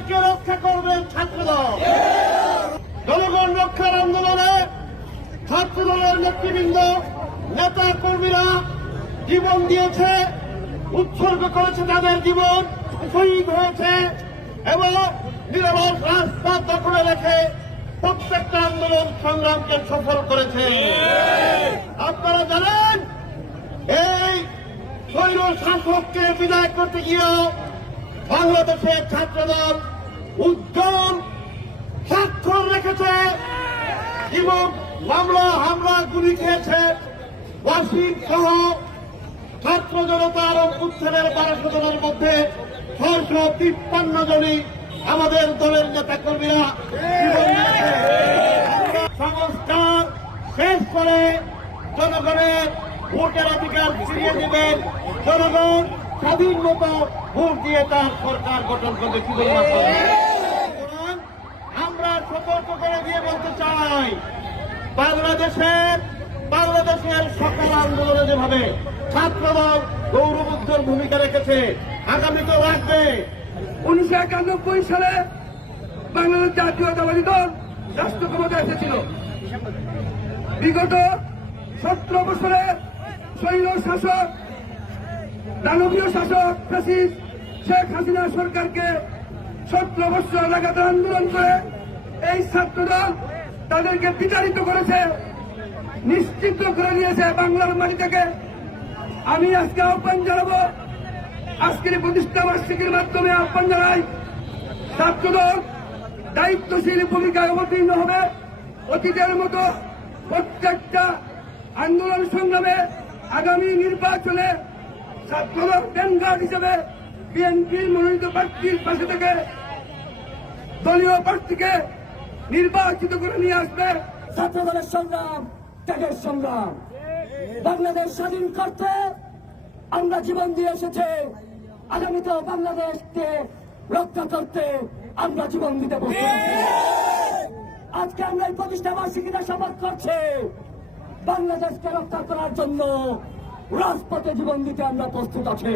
দেশকে রক্ষা করবে ছাত্রদল। জনগণ রক্ষার আন্দোলনে ছাত্রদলের নেতৃবৃন্দ, নেতা কর্মীরা জীবন দিয়েছে, উৎসর্গ করেছে, তাদের জীবন শহীদ হয়েছে এবং নিরবর রাজপথ দখলে রেখে প্রত্যেকটা আন্দোলন সংগ্রামকে সফল করেছে। আপনারা জানেন, এই স্বৈর শাসককে বিদায় করতে গিয়েও বাংলাদেশের ছাত্রদল উজ্জ্বল স্বাক্ষর রেখেছে এবং মামলা হামলা গুলি খেয়েছে। ওয়াসিম সহ ছাত্র জনতার উত্থানের 1200 জনের মধ্যে 653 জনই আমাদের দলের নেতা কর্মীরা জীবন দিয়েছে। সংস্কার শেষ করে জনগণের ভোটের অধিকার ফিরিয়ে দেবেন। জনগণ স্বাধীন মতো ভোট দিয়ে তার সরকার গঠন করবে। আমরা সতর্ক করে দিয়ে বলতে চাই, বাংলাদেশের সকাল আন্দোলনে যেভাবে ছাত্রদল গৌরবোজ্জ্বল ভূমিকা রেখেছে, আগামীতেও রাখবে। 1991 সালে বাংলাদেশ জাতীয়তাবাদী দল রাষ্ট্র ক্ষমতায় এসেছিল। বিগত 17 বছরে স্বৈর শাসক, দানবীয় শাসক ফ্যাসিস্ট শেখ হাসিনা সরকারকে 17 বছর লাগাতার আন্দোলন করে এই ছাত্রদল তাদেরকে বিতাড়িত করেছে, নিশ্চিত করে নিয়েছে বাংলার মাটি থেকে। আমি আজকে আহ্বান জানাবো, আজকের প্রতিষ্ঠা বার্ষিকীর মাধ্যমে আহ্বান জানাই, ছাত্রদল দায়িত্বশীল ভূমিকায় অবতীর্ণ হবে। অতীতের মতো প্রত্যেকটা আন্দোলন সংগ্রামে আগামী নির্বাচনে ছাত্রদল ভ্যানগার্ড হিসেবে বিএনপির মনোনীত প্রার্থীর পাশে থেকে দলীয় প্রার্থীকে নির্বাচিত করে নিয়ে আসবে। ছাত্রদলের সংগ্রাম ত্যাগের সংগ্রাম। বাংলাদেশ স্বাধীন করতে আমরা জীবন দিয়ে এসেছে, আগামীতেও বাংলাদেশকে রক্ষা করতে আমরা জীবন দিতে পারি। আজকে আমরা এই প্রতিষ্ঠা বার্ষিকীতে শপথ করছি, বাংলাদেশকে রক্ষা করার জন্য রাজপথে জীবন দিতে আমরা প্রস্তুত আছি।